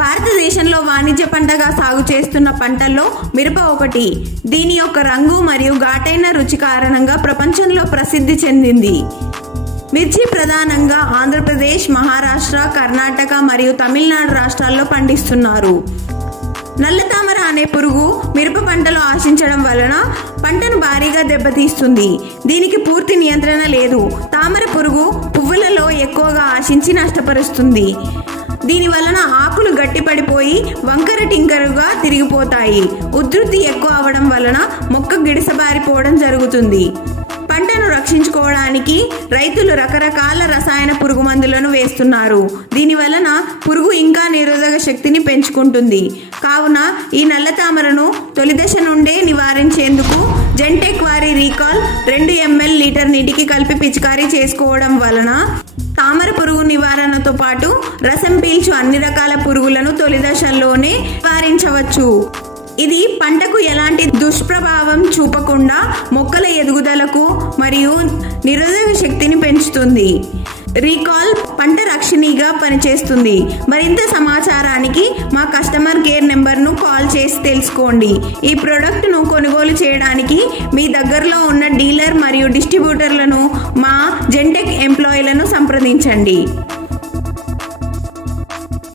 భారతదేశంలో వాణిజ్య పంటగా సాగు చేస్తున్న పంటల్లో మిరప ఒకటి. దీని యొక్క రంగు మరియు ఘాటైన రుచి కారణంగా ప్రపంచంలో ప్రసిద్ధి చెందింది. మిర్చి ప్రధానంగా ఆంధ్రప్రదేశ్, మహారాష్ట్ర, కర్ణాటక మరియు తమిళనాడు రాష్ట్రాల్లో పండిస్తున్నారు. నల్లతామర అనే పురుగు మిరప పంటలో ఆశించడం వలన పంటను భారీగా దెబ్బతీస్తుంది. దీనికి పూర్తి నియంత్రణ లేదు. తామర పురుగు పువ్వులలో ఎక్కువగా ఆశించి నష్టపరుస్తుంది. దీని వలన ఆకులు గట్టిపడిపోయి వంకర టింకరుగా తిరిగిపోతాయి. ఉధృతి ఎక్కువ అవడం వలన మొక్క గిడసబారిపోవడం జరుగుతుంది. పంటను రక్షించుకోవడానికి రైతులు రకరకాల రసాయన పురుగు మందులను వేస్తున్నారు. దీని వలన పురుగు ఇంకా నిరోధక శక్తిని పెంచుకుంటుంది. కావున ఈ నల్ల తామరను తొలి దశ నుండే నివారించేందుకు జెంటెక్ వారి రీకాల్ 2 ml లీటర్ నీటికి కలిపి పిచికారీ చేసుకోవడం వలన తామర పురుగు నివారణతో పాటు రసం పీల్చు అన్ని రకాల పురుగులను తొలి దశల్లోనే నివారించవచ్చు. ఇది పంటకు ఎలాంటి దుష్ప్రభావం చూపకుండా మొక్కల ఎదుగుదలకు మరియు నిరోధక శక్తిని పెంచుతుంది. రీకాల్ పంట రక్షణగా పనిచేస్తుంది. మరింత సమాచారానికి మా కస్టమర్ కేర్ నెంబర్ను కాల్ చేసి తెలుసుకోండి. ఈ ప్రోడక్ట్ను కొనుగోలు చేయడానికి మీ దగ్గరలో ఉన్న డీలర్ మరియు డిస్ట్రిబ్యూటర్లను మా జెంటెక్ ఎంప్లాయీలను సంప్రదించండి.